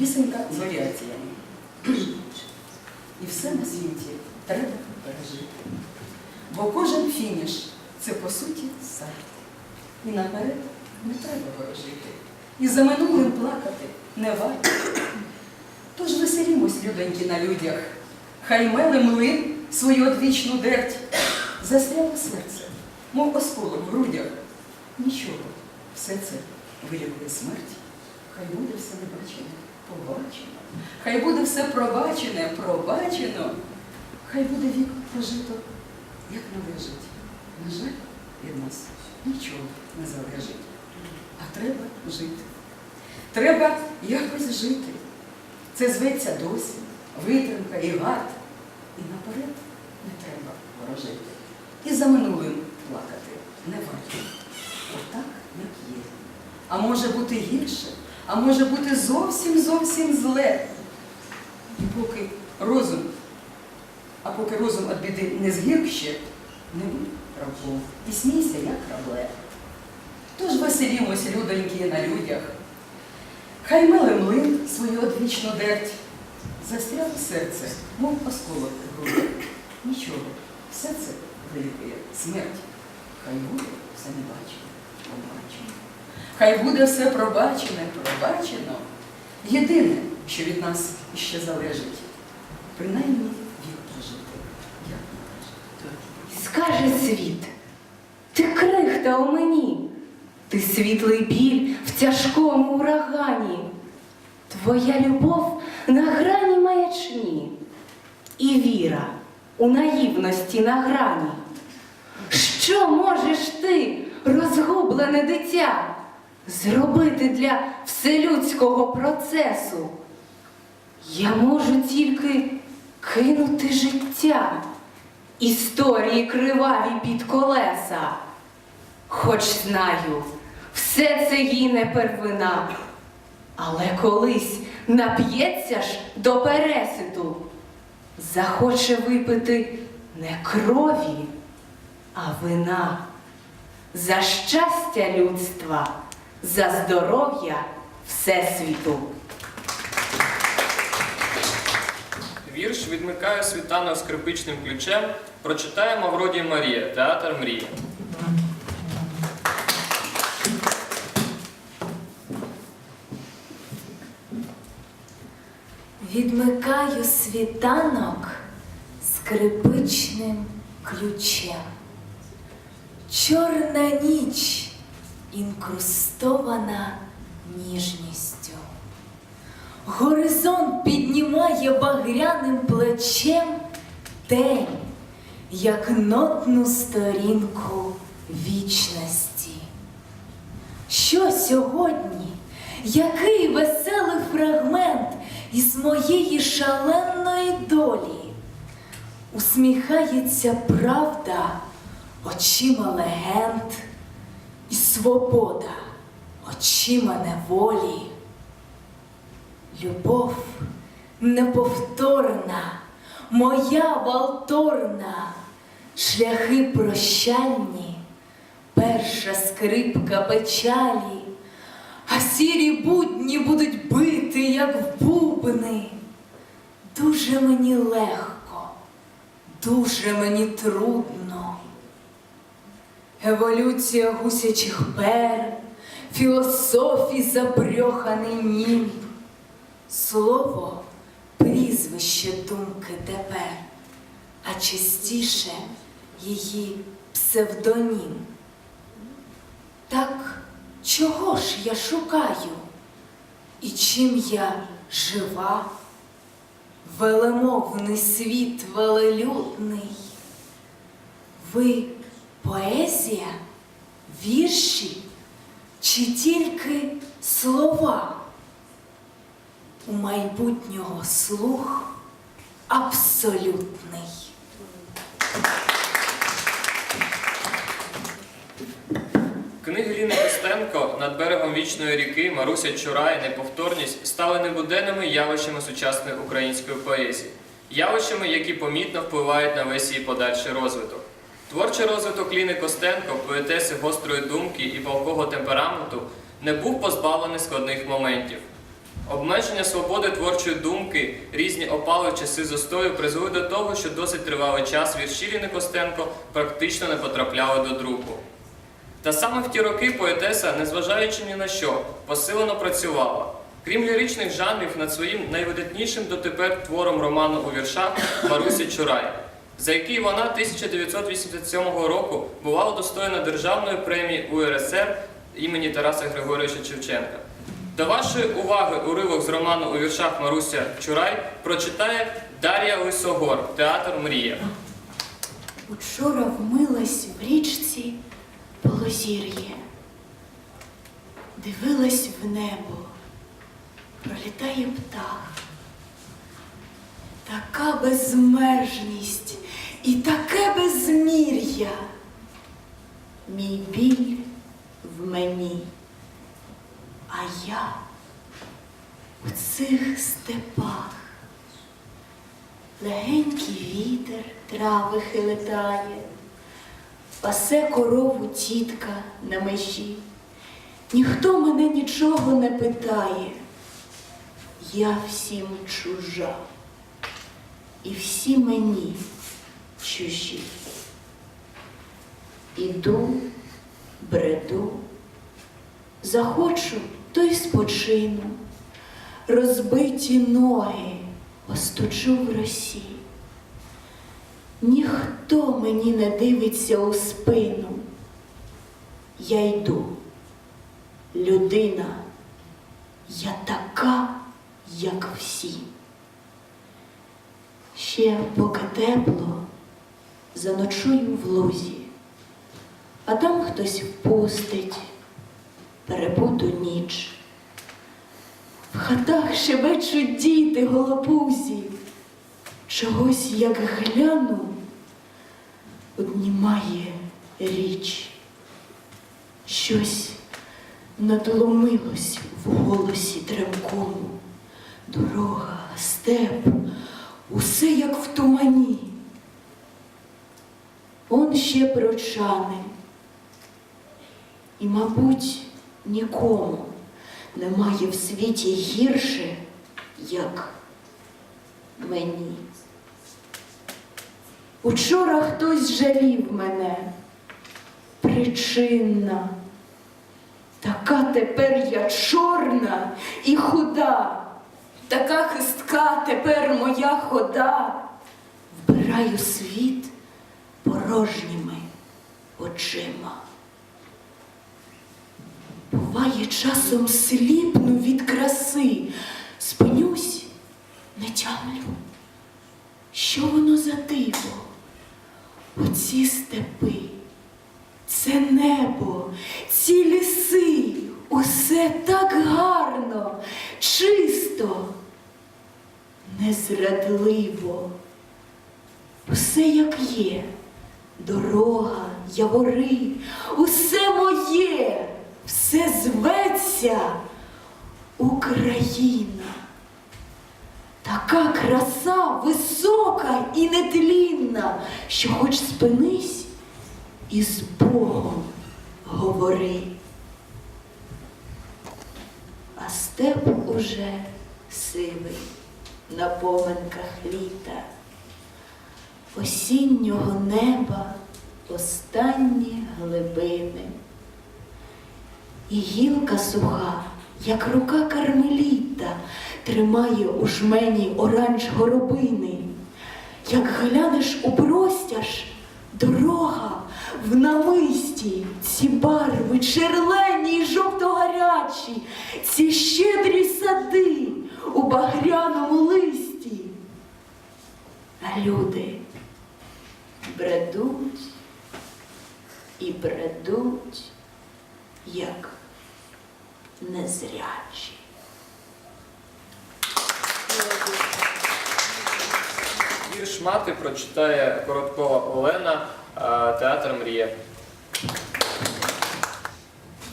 Пісенька з варіаціями. І все на світі треба пережити. Бо кожен фініш це по суті старт. І наперед не треба ворожити. І за минулим плакати не варто. Тож веселімось, людоньки, на людях. Хай мели млин свою одвічну дерть. Застряло серце, мов осколок в грудях. Нічого, все це вилікує смерть. Хай буде все небачене, побачено. Хай буде все пробачене, пробачено. Хай буде вік прожито, як належить. На жаль, від нас нічого не залежить. А треба жити. Треба якось жити. Це зветься досвід, витримка і гад. І наперед не треба ворожити. І за минулим плакати не варто. Отак, як є. А може бути гірше, а може бути зовсім зовсім зле. І поки розум, а поки розум від біди не згірк ще, не будь рабом і смійся, як рабле. Тож веселімось, людоньки, на людях. Хай миле млин свою одвічну дерть, застряло серце, мов осколок у грудях. Нічого, все це вилікує смерть. Хай буде все небачено, побачено. Хай буде все пробачене, пробачено. Єдине, що від нас іще залежить, принаймні вік прожити. Як належить. Скаже світ, ти крихта у мені, ти світлий біль в тяжкому урагані, твоя любов на грані маячні, і віра у наївності на грані. Що можеш ти, розгублене дитя, зробити для вселюдського процесу? Я можу тільки кинути життя історії криваві під колеса. Хоч знаю, все це їй не первина, але колись нап'ється ж до переситу, захоче випити не крові, а вина за щастя людства, за здоров'я Всесвіту. Вірш відмикає світанок скрипичним ключем. Прочитає Мавродій Марія, театр мрії. Відмикаю світанок скрипичним ключем. Чорна ніч інкрустована ніжністю. Горизонт піднімає багряним плечем день, як нотну сторінку вічності. Що сьогодні? Який веселий фрагмент із моєї шаленої долі? Усміхається правда очима легенд свобода очима неволі. Любов неповторна, моя валторна, шляхи прощальні, перша скрипка печалі, а сірі будні будуть бити, як в бубни. Дуже мені легко, дуже мені трудно. Еволюція гусячих пер, філософій забрьоханий німб. Слово прізвище думки тепер, а частіше її псевдонім. Так чого ж я шукаю? І чим я жива? Велемовний світ велелюдний. Ви поезія, вірші чи тільки слова? У майбутнього слух абсолютний. Книги Ліни Костенко над берегом вічної ріки Маруся Чура і неповторність стали небуденними явищами сучасної української поезії, явищами, які помітно впливають на весь її подальший розвиток. Творчий розвиток Ліни Костенко, поетеси гострої думки і палкого темпераменту, не був позбавлений складних моментів. Обмеження свободи творчої думки, різні опали часи застою призвели до того, що досить тривалий час вірші Ліни Костенко практично не потрапляли до друку. Та саме в ті роки поетеса, незважаючи ні на що, посилено працювала. Крім ліричних жанрів, над своїм найвидатнішим дотепер твором роману у віршах Маруся Чурай, за який вона 1987 року була удостоєна Державної премії УРСР імені Тараса Григоровича Шевченка. До вашої уваги уривок з роману у віршах Маруся Чурай прочитає Дар'я Лисогор, театр Мрія. Учора вмилась в річці полозір'є, дивилась в небо, пролітає птах. Така безмежність і таке безмір'я. Мій біль в мені, а я у цих степах. Легенький вітер трави хилитає, пасе корову тітка на межі. Ніхто мене нічого не питає. Я всім чужа, і всі мені чужі. Іду, бреду, захочу, то й спочину, розбиті ноги остучу в росі. Ніхто мені не дивиться у спину. Я йду, людина, я така, як всі. Ще поки тепло, заночую в лузі, а там хтось впустить, перебуду ніч. В хатах шебечуть діти голопузі, чогось як гляну, однімає річ. Щось надломилось в голосі тремкому. Дорога, степ, усе як в тумані. Он ще прочани, і, мабуть, нікому немає в світі гірше, як мені. Учора хтось жалів мене, причинна. Така тепер я чорна і худа, така хистка тепер моя хода. Вбираю світ порожніми очима. Буває, часом сліпну від краси, спинюсь, не тямлю. Що воно за диво? Оці степи, це небо, ці ліси, усе так гарно, чисто, незрадливо. Усе як є, дорога, явори, усе моє, все зветься Україна. Така краса висока і нетлінна, що хоч спинись і з Богом говори. А степ уже сивий на поминках літа, осіннього неба останні глибини. І гілка суха, як рука кармеліта, тримає у жмені оранж горобини. Як глянеш у простяж, дорога в намисті, ці барви черлені й жовто-гарячі, ці щедрі сади у багряному листі. А люди бредуть і бредуть, як незрячі. Вірш мати прочитає Короткова Олена, е, театр Мрія.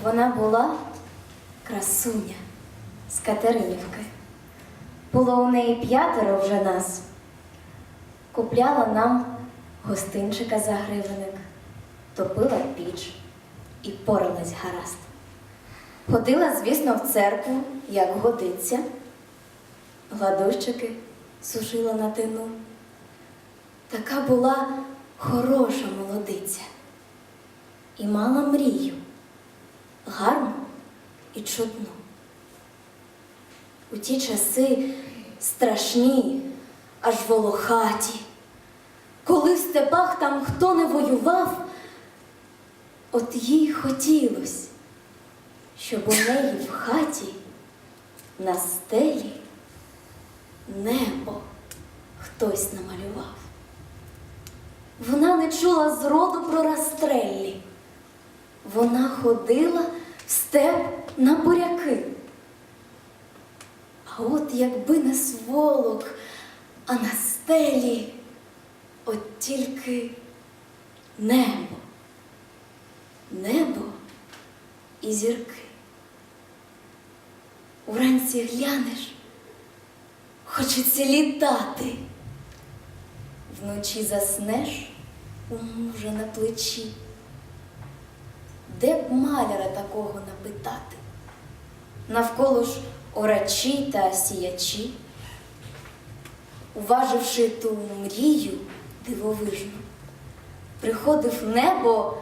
Вона була красуня з Катеринівки. Було у неї п'ятеро вже нас. Купляла нам гостинчика за гривенник, топила піч і поралась гаразд. Ходила, звісно, в церкву, як годиться. Гладущики сушила на тину. Така була хороша молодиця і мала мрію, гарну і чудну. У ті часи страшні, аж волохаті, в степах там хто не воював, от їй хотілось, щоб у неї в хаті на стелі небо хтось намалював. Вона не чула зроду про растреллі. Вона ходила в степ на буряки. А от якби не сволок, а на стелі от тільки небо, небо і зірки. Уранці глянеш, хочеться літати. Вночі заснеш у мужа на плечі. Де б маляра такого напитати? Навколо ж орачі та сіячі, уваживши ту мрію дивовижну, приходив небо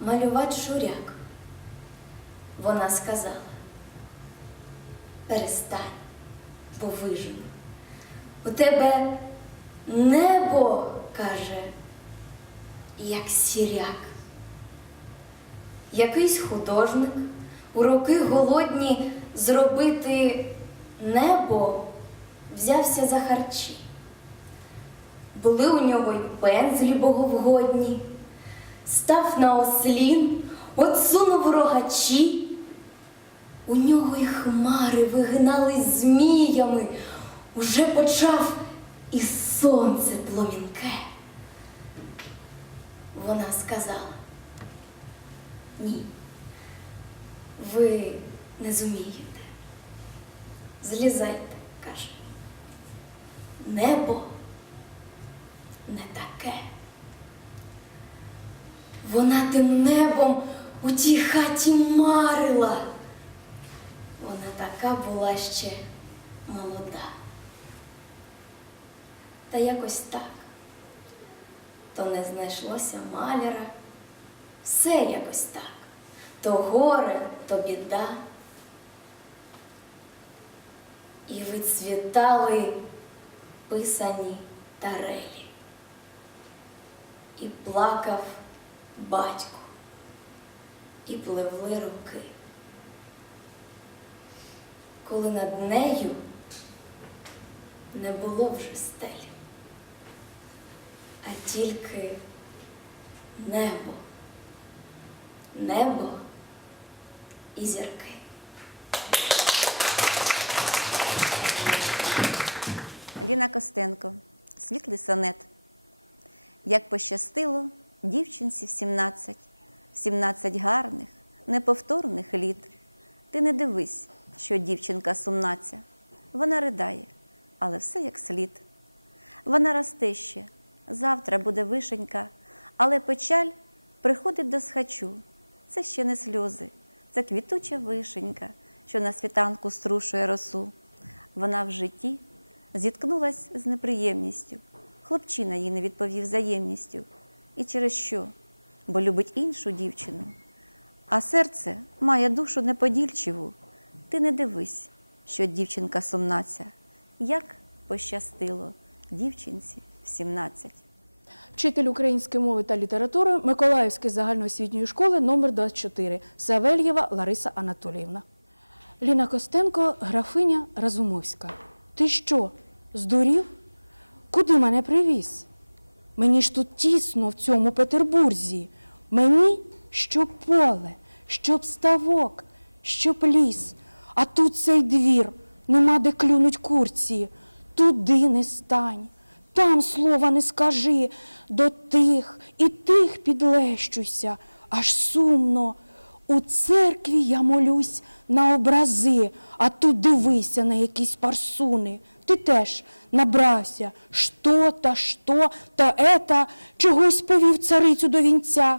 малювати шуряк. Вона сказала, перестань, бо вижену. У тебе небо, каже, як сіряк. Якийсь художник у роки голодні зробити небо взявся за харчі. Були у нього й пензлі боговгодні, став на ослін, отсунув рогачі. У нього й хмари вигинались зміями, уже почав і сонце пломінке. Вона сказала, ні, ви не зумієте. Злізайте, каже. Небо не таке. Вона тим небом у тій хаті марила. Вона така була ще молода. Та якось так. То не знайшлося маляра, все якось так. То горе, то біда. І вицвітали писані тарелі. І плакав батько, і пливли руки. Коли над нею не було вже стелі, а тільки небо, небо і зірки. Ліна Костенко, світлий сонет. Як пощастило дівчинці в 17, в 17 гарних, неповторних літ. Ти не дивись, що дівчинка сумнаця. Вона ридає, але все як слід. Вона росте ще, завтра буде вишенька, але печаль приходить до схачу. Це ще не сльози, це квітуча вишенька, що на світанку струшує росу. Вона в житті зіткнулась з неприємністю. Хлопчина їй не відповів взаємністю. І через що? Бо любить іншу дівчину. А серце має душу неподільчиву. Ти не дивись, що дівчинка сумнаця. Як пощастило дівчинці в 17. Вчитель української мови та літератури Миколаївської загальноосвітньої школи номер 24 Савельєва Лариса Анатоліївна. Ліна Костенко, графиня Разумовська. Ти що, здурів? Куди мене привіз? Мені ж тут тісно в цьому Петербурзі. Мені щоб поле, щоб ставок, щоб ліс. А тут цей двір, нема де клюнуть курці. Туди не стань, там слова не скажи, до тих і тих підлещуйся, аж сумно. У церкві я молюсь на образи, а тут дивися на якісь парсуни. Ти теж набрався, що та що та ета, чогось повів царицю до вінця.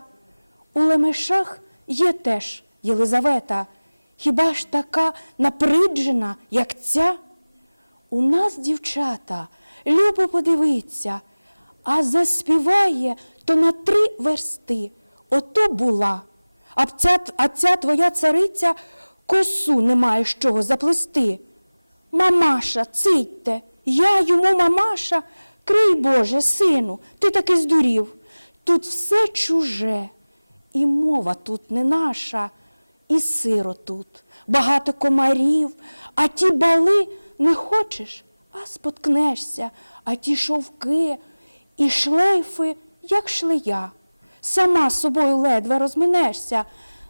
У лемешах є теж Єлизавета, Хіба ж така наприджена, як ця? У нас, дівчата, любо подивиться, а заспіває то на три версти. Ото була. А ця, а ця твоя цариця косу не має з чого заплести. Мамаша, цитьте, я йому мамаша, крий Боже, сину, ти таки здурів. Тут все чуже, і мова тут не наша, і сиро тут, багато комарів, а ті бали не хочеш, а споткнешся, а ті шовки і шлейфи, як шлея. Сама з собою ледве розминешся,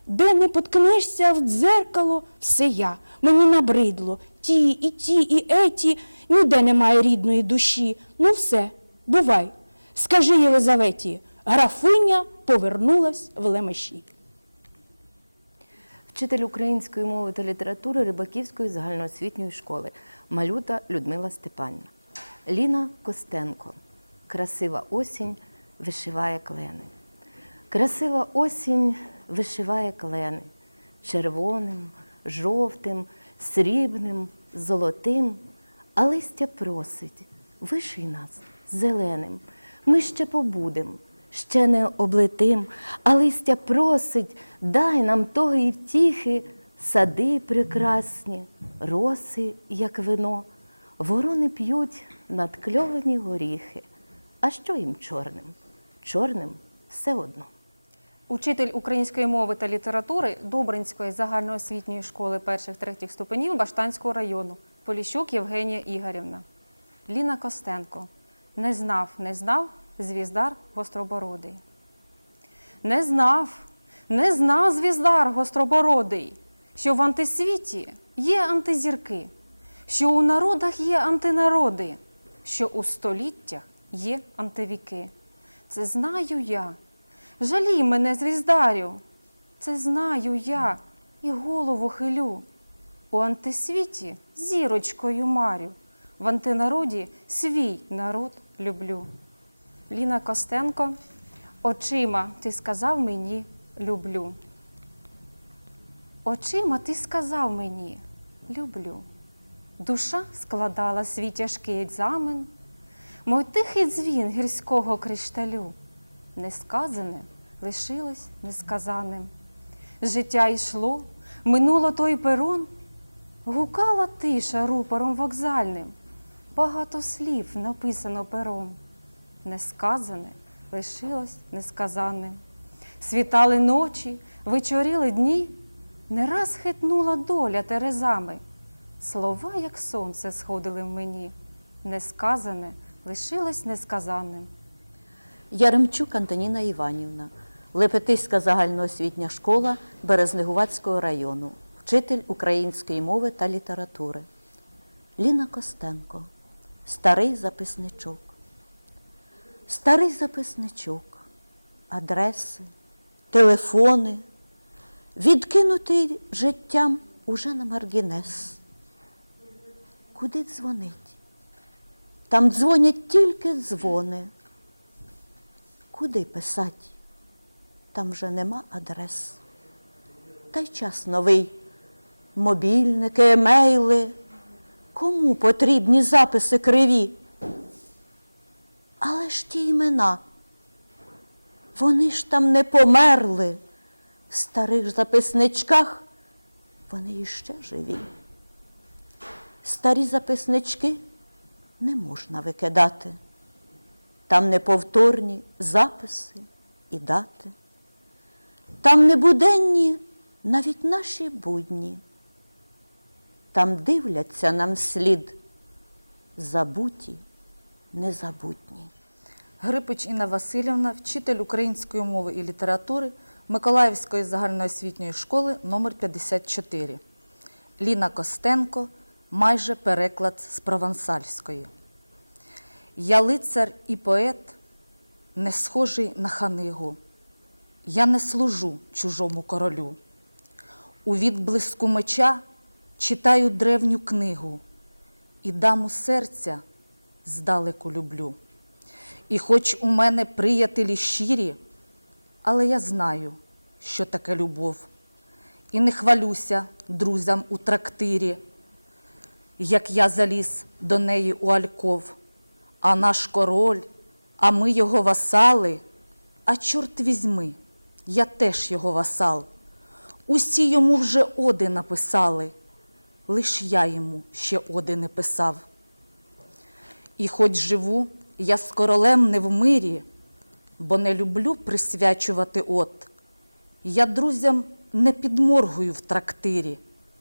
де не поткнешся в дзеркало, все я. Мені набридло. Ті, і ті, і еті, ніде немає рідної душі. Ну все, бувай. Скажи Єлизаветі, графиня повернулась в лемеші. Вчитель української мови та літератури Рибаківської загальноосвітньої школи Малюта Людмила Степанівна. Ліна Костенко. Красива осінь вишиває клени. Красива осінь вишиває клени червоним, жовтим, срібним, золотим, а листя просить, виший нас зеленим. Ми ще побудем, ще не облетим, а листя просить, дай нам того і втіхи, сади прекрасні, роси, як вино, ворони п'ють надкльовані горіхи. А що їм чорним? Чорним все одно. Учитель української мови та літератури Добринської загальноосвітньої школи перших-третіх ступенів Баштанського району Поліщук Євгенія Ігорівна. Ліна Костенко. Не знав, не знав звіздар гостробородий. Не знав, не знав звіздар гостробородий, що в антисвіті є антизірки, що у народах є антинароди, що у століттях є антивіки. Це знаю я. Жалій мене, звіздарю, це знаю я і голову хилю. У антисвіті зірочкою марю, в антинароді свій народ люблю. Ліна Костенко, очима ти сказав мені люблю. Очима ти сказав мені люблю. Душа складала свій тяжкий екзамен, мой тихий дзвін гірського кришталю несказане лишилось несказаним. Життя йшло, минуло той перон, гукала тиша рупором вокзальним. Багато слів написано пером. Несказане лишилось несказаним. Світали ночі, вечоріли дні, не раз хитнула доля терезами. Слова, як сонце, сходили в мені. Несказане лишилось несказаним. Яремчук Антоніна Іванівна, Лепетиська загальноосвітня школа Березнегуватського району, вчитель української мови та літератури. Ліна Костенко, старий записничок. Старий записничок, адреси, телефони, відкинутий життям уже на маргінес. Куди дзвонить? Там дзвонять тільки дзвони. Куди писать? Там вже нема адрес. Та й час новий. Мобільники, емейли. Кому потрібні записи криві? Але ж ті імена, вони ж там не померли. В старих записничках вони іще живі. Старі записнички не можна викидати. Там неповторні записи і дати. Там небуденні навіть наші будні. Там дивляться нам слід забуті, незабутні. Грипич Інна Васильівна, вчитель української мови і літератури Миколаївської загальноосвітньої школи номер 54 Ліна Костенко, майже переклад з провансальської. Я лицар і поет, не схожий на ханигу. Я не служу чужому королю. У відблиску меча читаю древню книгу і даму серця здалеку люблю. І хоч у мене приятелі щирі, але я знаю, що таке любов. і не хвалюся друзям у трактирі, як я заліз до неї у Альков, а наш король, а ми його васали, а чорт візьми, я теж його васал. Усі йому вже оди написали, лиш я йому ще оди не писав. І хоч живу я з королем не в мирі, бо не люблю присвячувати от, я друзям не підморгую в трактирі,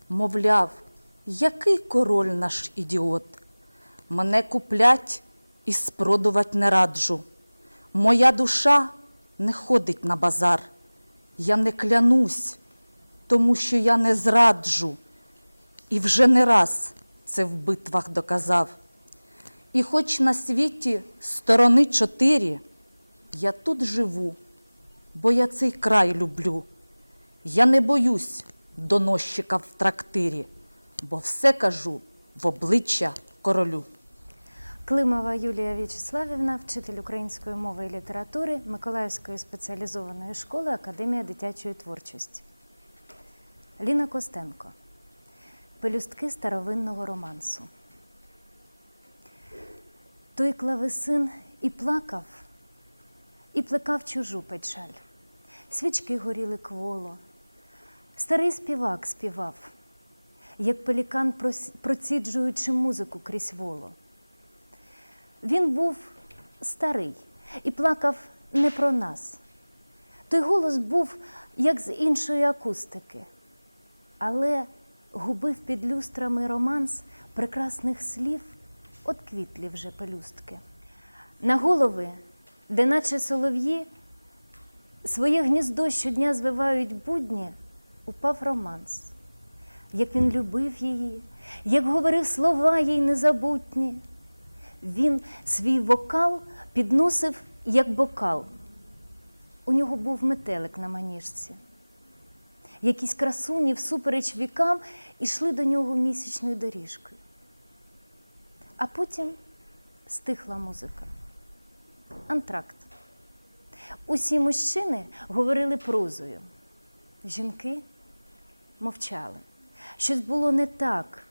мовляв, який король наш ідіот. Мене куплять і спродувать не раджу. Моя душа не ходить на базар. Я не клянусь, тому що я не зраджу. І вже не раз це в битвах доказав. І хоч на світі сторони чотири, я тут живу, бо я цей край люблю. Я не боюсь доносчика в трактирі, бо все кажу в обличчя королю. Климова Юлія В'ячеславівна, вчитель української мови і літератури Миколаївської спеціалізованої школи Академія дитячої творчості. Ліна Костенко. Пелюстки старовинного романсу. Той клавесин і плакав, і плекав чужу печаль. Свічки горіли кволо. Старий співак співав, як пелікан проціджуючи музику крізь воло. Він був старий і плакав не про нас. Той голос був як з іншої акустики, але губив під люстрами романс прекрасних слів, от квітлі вже пелюстки. На голови, де наче солов'ї, своє гніздо щодня звивають будні, упав романс. Як він любив її, як говорив слова їй незабутні. Він свій вокал підносив як бокал. У нього був метелик на маніжці. Якісь красуні всупереч вікам ішли до нього місячною доріжкою. А потім стихла музика. Антракт. Усі мужчини говорили прозою. Жінки мовчали. Щось було не так.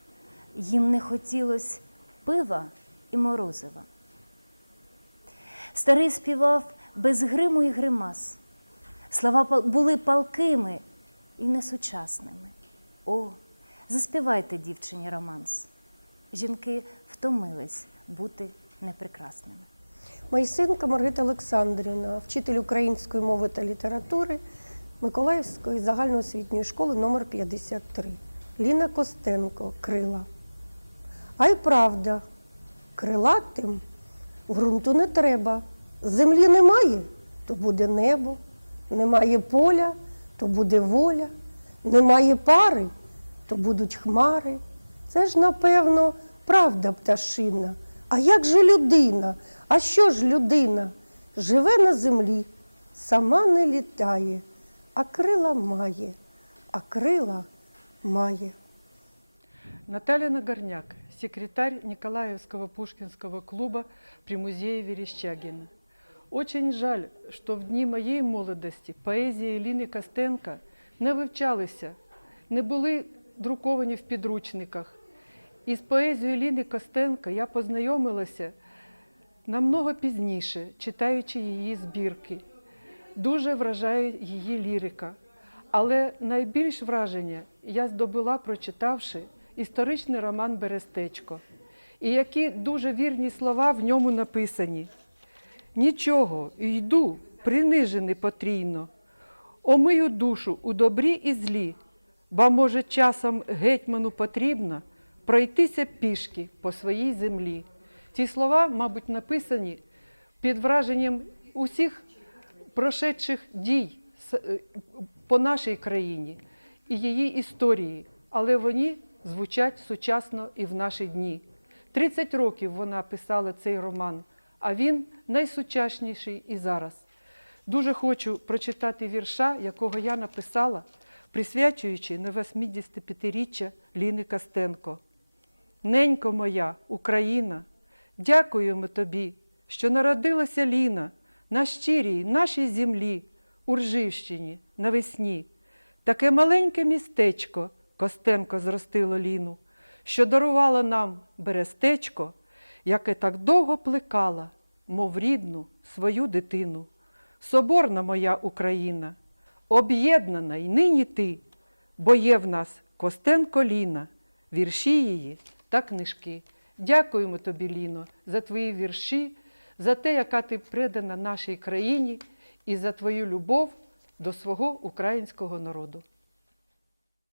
Їм не хотілося пива і морозива. Старий співав без гриму і гримас. Слова були палкими і несучасними. О, заспівайте дівчині романс. Жінки втомились бути непрекрасними. Майсинка Маргарита Олександрівна, вчитель української мови та літератури Миколаївської загальноосвітньої школи номер 53. Ліна Костенко, Крила. А й правда, крилатим ґрунту не треба. Землі немає, то буде небо, немає поля, то буде воля, немає пари, то будуть хмари. Це ж, напевно, правда пташина. А як же людина? А що ж людина? Живе на землі, сама не літає, а крила має, а крила має. Наталья Нагорняк, секретарь Николаевского Пушкинского клуба при музее Верещагина. Очень жаль, что в дні моєї молодості поезії Ліни Костенко не вивчалися, не були друковані в підручниках. І з поезією Ліни Костенко я познайомилася намного пізніше, читаючи її збірки. Дуже вражає її лірика. Але найбільш враження я здобула, прочитавши історичний роман Берестечко. І які дуже вірні слова в ньому написані. Нічого, йду, принижений потрійно, омию душу у добрі і злі, ба може часом гетьману потрібно пройтися пішки по своїй землі. Ці слова, мабуть, написані під враженням усіх прошедших дій е, по нашій країні і її історії, але вони звучать сучасно і в наші дні. 30 років вона писала цей роман, а він найсучасніший і зараз. Дуже хочу прочитати вірша, якого я написала, присвячуючи на 85-річчя Ліни Костенко. Ненько моя, Україна, дякуємо тобі, що народилася Ліна на щирій нашій землі, у Рживщині, навесні. Таке маленьке містечко Костенко зростило Ліну, що дарувало нам берестечко, яке так довго плекала, мов рідну свою дитину. Соборна моя Україна, об'єднана й нині ти, бо є в нас Костенко Ліна, вірші її та книжки. Дякуємо тобі, Ліно, за твої вірші, за те, яка ти предана нашій країні, і за твою любов до свого українського народу.